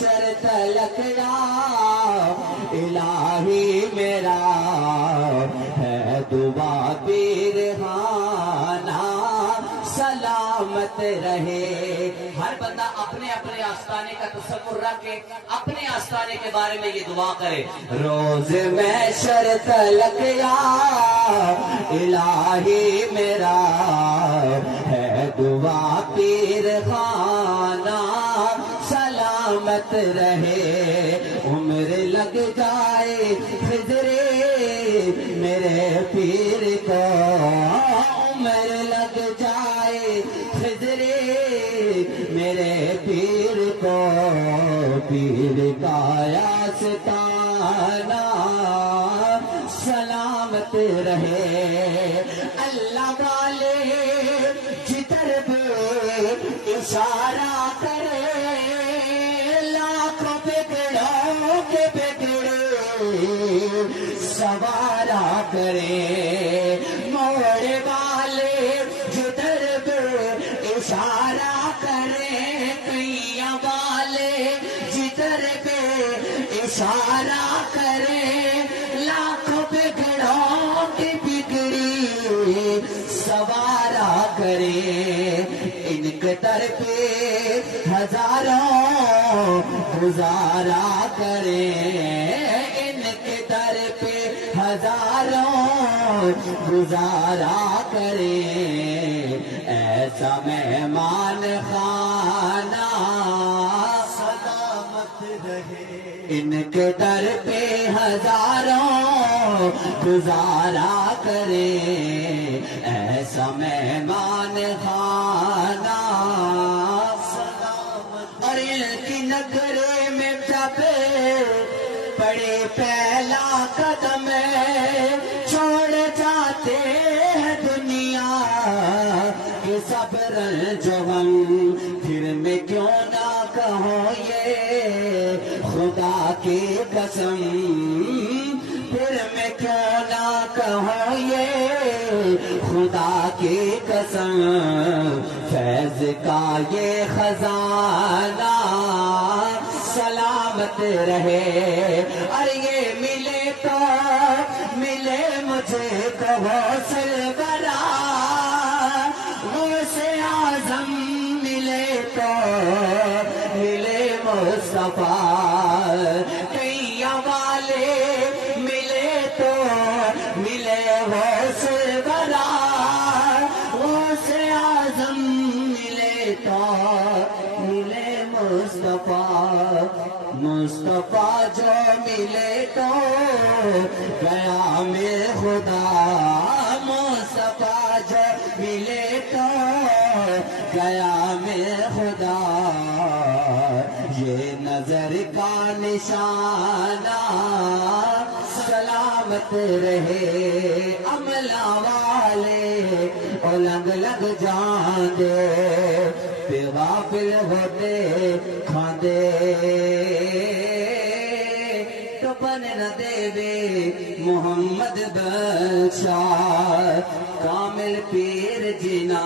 محشر تلک یا الہی میرا ہے دعا پیر خانہ سلامت رہے۔ ہر بندہ اپنے اپنے آستانے کا تصور رکھ کے اپنے آستانے کے بارے میں یہ دعا کرے۔ روز محشر تلک یا الہی میرا ہے دعا پیر خانہ سلامت رہے۔ عمر لگ جائے خضرے میرے پیر کو، عمر لگ جائے خضرے میرے پیر کو، پیر کا آستانہ سلامت رہے۔ اللہ والے جدھر بھی اشارہ کرے لاکھوں بگڑوں کے بگڑے سوارا کرے۔ موڑے والے جدھر بھی اشارہ کرے، کئیاں والے جدھر بھی اشارہ کرے، لاکھوں بگڑوں کی بگڑی سوارا کرے۔ ان کے در پہ ہزاروں گزارا کرے، ان کے در پہ ہزاروں گزارا کرے۔ ایسا مہمان خانہ سلامت رہے، ان کے در پہ ہزاروں گزارا کرے۔ ایسا مہمان خانہ سلامت۔ اور ان کی نگرے میں جب پڑے پہلا قدم چھوڑ جاتے ہیں دنیا کے سب رنج غم، پھر میں کیوں نہ کہوں یہ خدا کی قسم، پھر میں کیوں نہ کہوں یہ خدا کی قسم، فیض کا یہ خزانہ سلامت رہے۔ اور یہ ملے تو ملے مجھے تو غوث الورا، غوث اعظم ملے تو ملے مصطفیٰ، کئیاں والے ملے تو ملے غوث الورا، غوث اعظم ملے تو ملے مصطفیٰ، مصطفیٰ جو ملے تو گیا میں خدا، مصطفیٰ جو ملے تو گیا میں خدا۔ یہ نظر کا نشانہ سلامت رہے۔ عملہ والے لگ لگ جان دے، بے غافل ہوتے کھاندے تو بن نہ دے بے محمد بخشا کامل پیر جنا۔